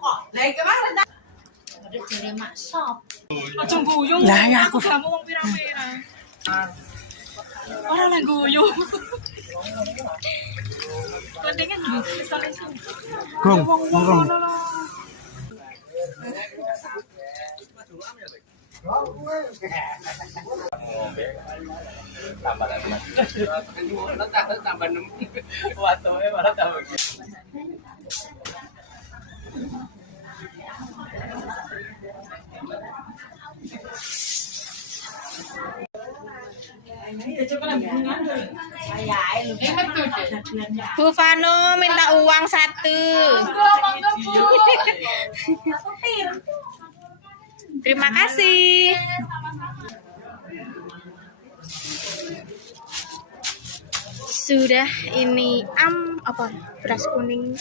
kok. Lah iki mang rendah. Ada jare mak sop. Aja guyu. Lah ya aku gak mau wong pirang-pirang. Ora lah guyu. Pentingnya gitu. Gong, gong. tambah 6 watoe malah tambah. Bu Vanu minta uang 1. Terima kasih. Sudah ini apa beras kuning.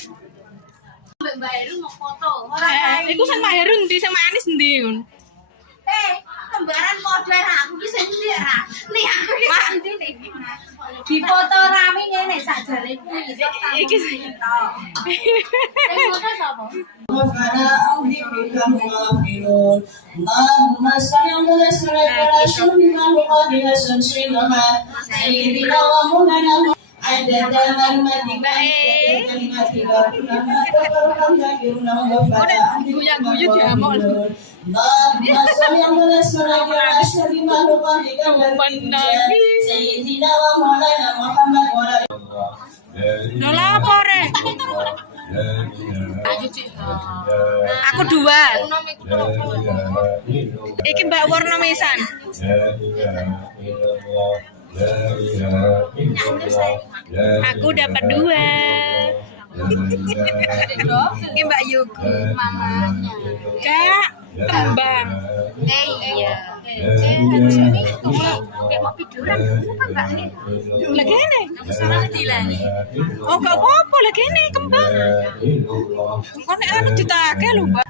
Mbak Heru mau foto. Iku sing Mbak Heru ndi sing manis ndi ngono. Kembaran padha aku ki sing ndi ra. Nih aku ki sing ndi iki. Dipoto rame ngene sakjane kuwi iki sing to. Sing foto sapa? وعلى أمرك موافقون اللهم صل على سيدنا شمنا وقبل شمسنا سيدنا ومولانا عدد كلماتك كلماتك كلما تفرقا ذكرنا وفلا Guyu diamuk. اللهم صل على سيدنا شمنا وقبل سيدنا ومولانا محمد وعلى Lha apa re? Aku 2. Iki Mbak warna mesan. Aku dapat 2. Ini Mbak Yuki. Mamanya. Kak, kembang. Iya. Harus ini kayak mau tiduran. Kenapa Mbak ini? Lah kene. Salah dilangi. Oh, gak apa-apa lah kene kembang. Kok nek anu ditake lho, Mbak.